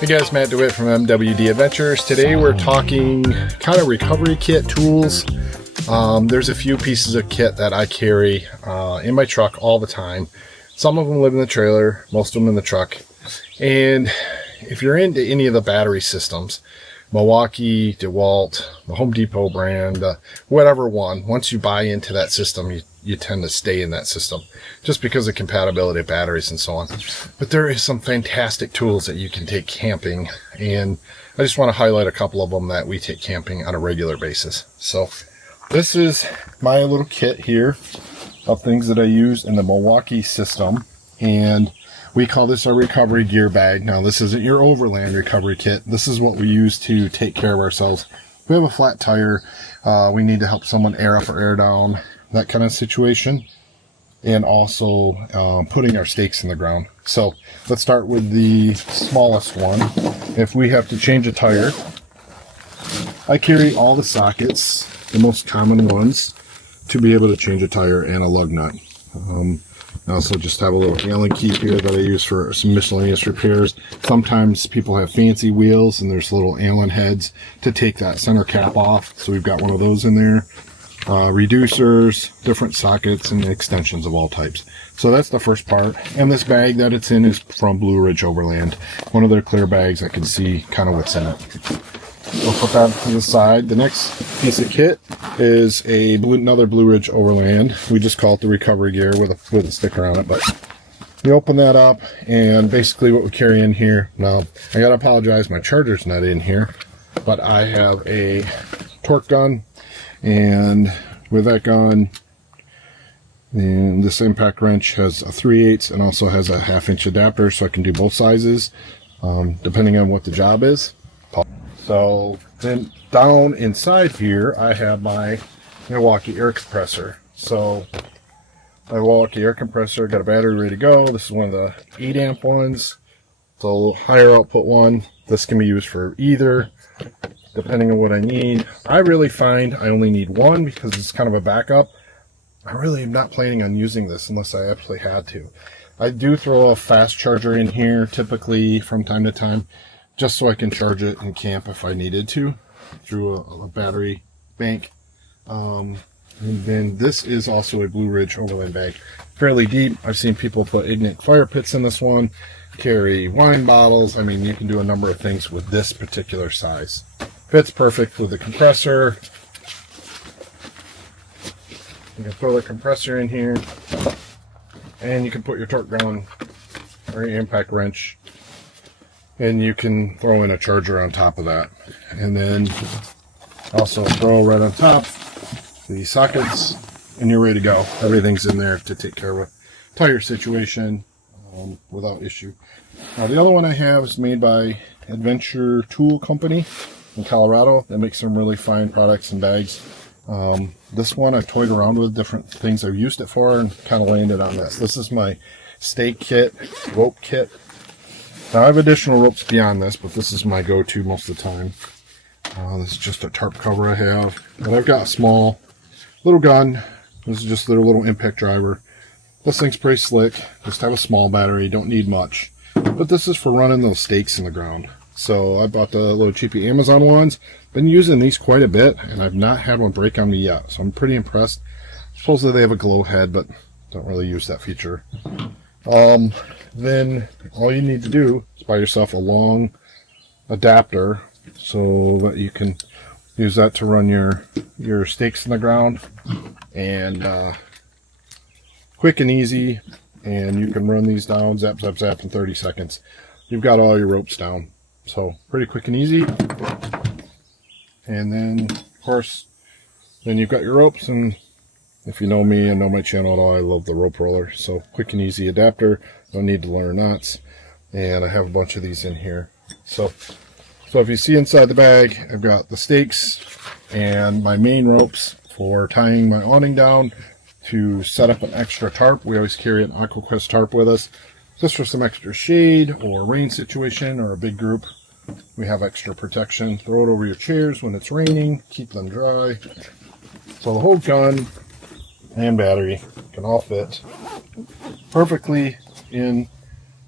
Hey guys, Matt DeWitt from MWD Adventures. Today we're talking kind of recovery kit tools. There's a few pieces of kit that I carry in my truck all the time. Some of them live in the trailer, most of them in the truck. And if you're into any of the battery systems, Milwaukee, DeWitt, the Home Depot brand, whatever one, once you buy into that system, you tend to stay in that system just because of compatibility of batteries and so on. But there is some fantastic tools that you can take camping, and I just want to highlight a couple of them that we take camping on a regular basis. So this is my little kit here of things that I use in the Milwaukee system, and we call this our recovery gear bag. Now, this isn't your overland recovery kit. This is what we use to take care of ourselves. We have a flat tire. We need to help someone air up or air down, that kind of situation. And also putting our stakes in the ground. So let's start with the smallest one. If we have to change a tire, I carry all the sockets, the most common ones, to be able to change a tire, and a lug nut. I also just have a little Allen key here that I use for some miscellaneous repairs. Sometimes people have fancy wheels and there's little Allen heads to take that center cap off. So we've got one of those in there. Reducers, different sockets, and extensions of all types. So that's the first part. And this bag that it's in is from Blue Ridge Overland. One of their clear bags. I can see kind of what's in it. We'll put that to the side. The next piece of kit is another Blue Ridge Overland. We just call it the recovery gear with a sticker on it. But you open that up, and basically what we carry in here. Now, I gotta apologize, my charger's not in here, but I have a torque gun, and with that gun, and this impact wrench has a 3/8 and also has a 1/2-inch adapter, so I can do both sizes, depending on what the job is. So then down inside here, I have my Milwaukee air compressor. So my Milwaukee air compressor, got a battery ready to go. This is one of the 8 amp ones. It's a little higher output one. This can be used for either, depending on what I need. I really find I only need one because it's kind of a backup. I really am not planning on using this unless I absolutely had to. I do throw a fast charger in here typically from time to time, just so I can charge it in camp if I needed to through a battery bank. And then this is also a Blue Ridge Overland bag. Fairly deep. I've seen people put ignite fire pits in this one, carry wine bottles. I mean, you can do a number of things with this particular size. Fits perfect with the compressor. You can throw the compressor in here, and you can put your torque gun or your impact wrench, and you can throw in a charger on top of that. And then also throw right on top the sockets, and you're ready to go. Everything's in there to take care of a tire situation without issue. Now, the other one I have is made by Adventure Tool Company in Colorado. That makes some really fine products and bags. This one I've toyed around with different things I've used it for and kind of landed on this. This is my stake kit, rope kit. Now, I have additional ropes beyond this, but this is my go-to most of the time. This is just a tarp cover I have. And I've got a small little gun. This is just their little impact driver. This thing's pretty slick. Just have a small battery, don't need much. But this is for running those stakes in the ground. So I bought the little cheapy Amazon ones. Been using these quite a bit, and I've not had one break on me yet. So I'm pretty impressed. Supposedly they have a glow head, but don't really use that feature. Then all you need to do is buy yourself a long adapter so that you can use that to run your stakes in the ground, and quick and easy, and you can run these down, zap, zap, zap in 30 seconds. You've got all your ropes down, so pretty quick and easy. And then, of course, then you've got your ropes, and if you know me and know my channel at all, I love the rope roller. So quick and easy adapter, don't need to learn knots, and I have a bunch of these in here. So if you see inside the bag, I've got the stakes and my main ropes for tying my awning down to set up an extra tarp. We always carry an AquaQuest tarp with us, just for some extra shade or rain situation or a big group. We have extra protection. Throw it over your chairs when it's raining, keep them dry. So the whole gun and battery can all fit perfectly in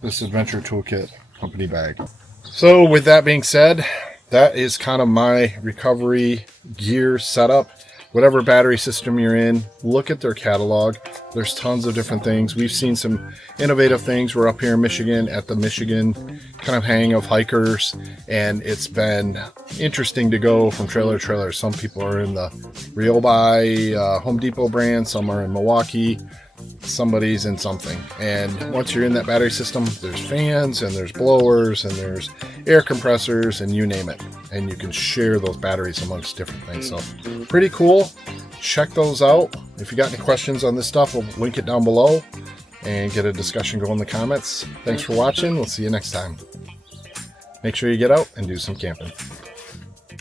this Adventure Toolkit company bag. So with that being said, that is kind of my recovery gear setup. Whatever battery system you're in, look at their catalog. There's tons of different things. We've seen some innovative things. We're up here in Michigan at the Michigan kind of hang of hikers, and it's been interesting to go from trailer to trailer. Some people are in the Ryobi Home Depot brand, some are in Milwaukee, somebody's in something. And once you're in that battery system, there's fans and there's blowers and there's air compressors and you name it. And you can share those batteries amongst different things. So pretty cool. Check those out. If you got any questions on this stuff, we'll link it down below and get a discussion going in the comments. Thanks for watching. We'll see you next time. Make sure you get out and do some camping.